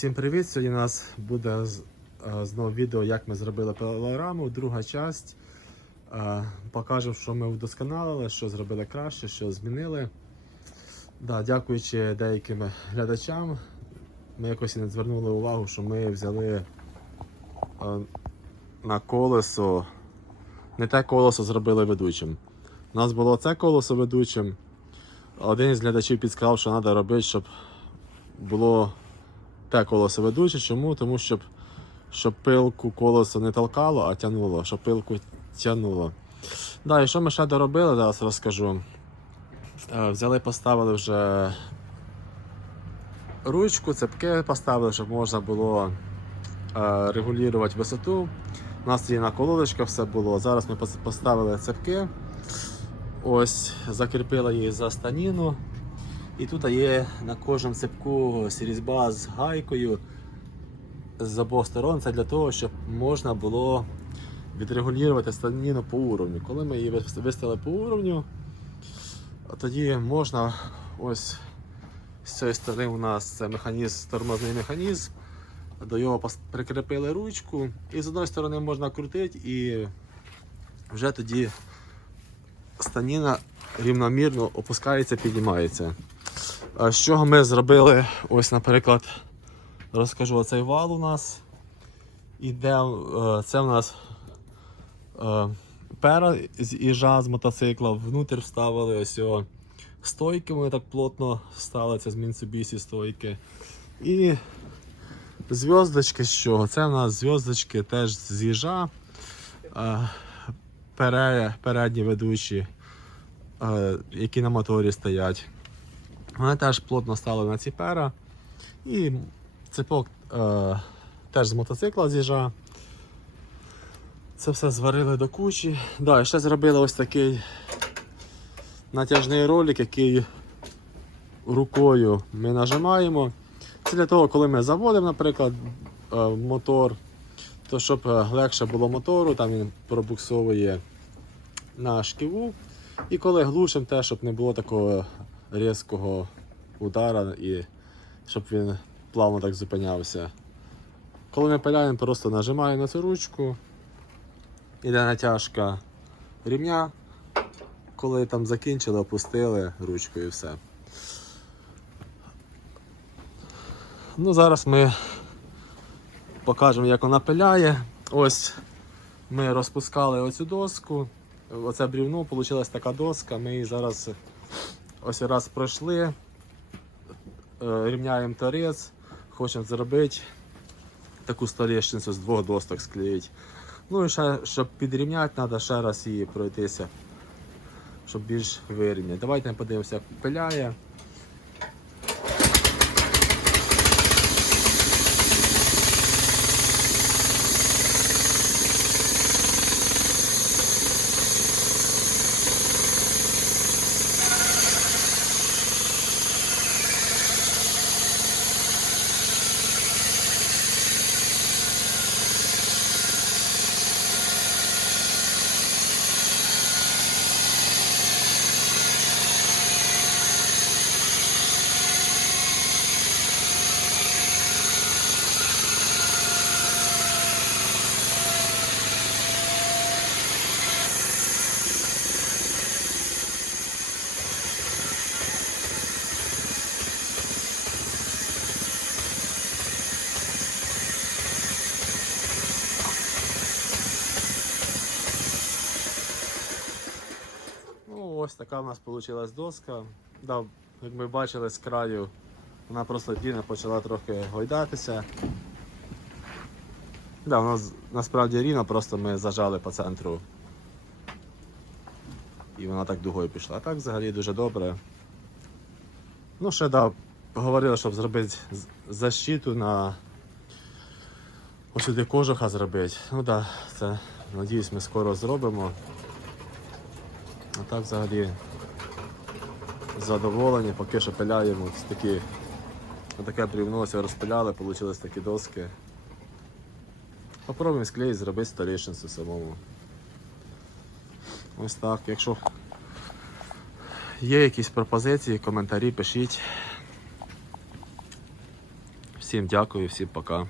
Всім привіт! Сьогодні у нас буде е, знову відео, як ми зробили пилораму. Друга часть. Е, Покажу, що ми вдосконалили, що зробили краще, що змінили. Да, дякуючи деяким глядачам, ми якось не звернули увагу, що ми взяли е, на колесо. Не те колесо зробили ведучим. У нас було це колесо ведучим. Один із глядачів підсказав, що треба робити, щоб було те колесо ведуче. Чому? Тому щоб, щоб пилку колесо не толкало, а тягнуло, щоб пилку тягнуло. Да, що ми ще доробили, зараз розкажу. Е, Взяли, поставили вже ручку, цепки поставили, щоб можна було е, регулювати висоту. У нас є наколодочка, все було. Зараз ми поставили цепки. Ось, закріпили її за станіну. І тут є на кожному цепку різьба з гайкою з обох сторон. Це для того, щоб можна було відрегулювати станіну по уровню. Коли ми її виставили по уровню, тоді можна ось з цієї сторони у нас це механізм, тормозний механізм. До його прикріпили ручку, і з одної сторони можна крутити, і вже тоді станіна рівномірно опускається, піднімається. З чого ми зробили, ось, наприклад, розкажу оцей вал у нас. Іде, е, це у нас е, пера з іжа з мотоцикла, внутрі вставили ось його стойки, вони так плотно стали, це з Mitsubishi стойки. І зв'язочки з чого? Це у нас зв'язочки теж з їжа. Е, пере- передні ведучі, які на моторі стоять. Вони теж плотно стали на ці пера. І цепок е, теж з мотоцикла з'їжджа. Це все зварили до кучі. Да, ще зробили ось такий натяжний ролик, який рукою ми нажимаємо. Це для того, коли ми заводимо, наприклад, е, мотор, то щоб е, легше було мотору, там він пробуксовує на шківу. І коли глушимо те, щоб не було такого різкого удара і щоб він плавно так зупинявся. Коли ми пиляємо, просто нажимаємо на цю ручку, іде натяжка рівня. Коли там закінчили, опустили ручку і все. Ну, зараз ми покажемо, як вона пиляє. Ось ми розпускали оцю доску. Оце брівно, вийшла така доска. Ми її зараз ось раз пройшли, е, рівняємо торець, хочемо зробити таку столешницю з двох досток склеїти. Ну і ще, щоб підрівняти, треба ще раз її пройтися, щоб більш вирівняти. Давайте подивимося, як пиляє. Ну, ось така в нас вийшла доска. Да, як ми бачили з краю, вона просто дійсно почала трохи гойдатися. Да, з- насправді рівна, просто ми зажали по центру. І вона так дугою пішла. Так взагалі дуже добре. Ну, ще да, говорили, щоб зробити защиту на ось сюди кожуха зробити. Ну так, да, це надіюсь, ми скоро зробимо. А так взагалі задоволені, поки що пиляємо ось такі. Таке брівно розпиляли, вийшли такі доски. Попробуємо склеїти, зробити столішницю самому. Ось так. Якщо є якісь пропозиції, коментарі, пишіть. Всім дякую, всім пока.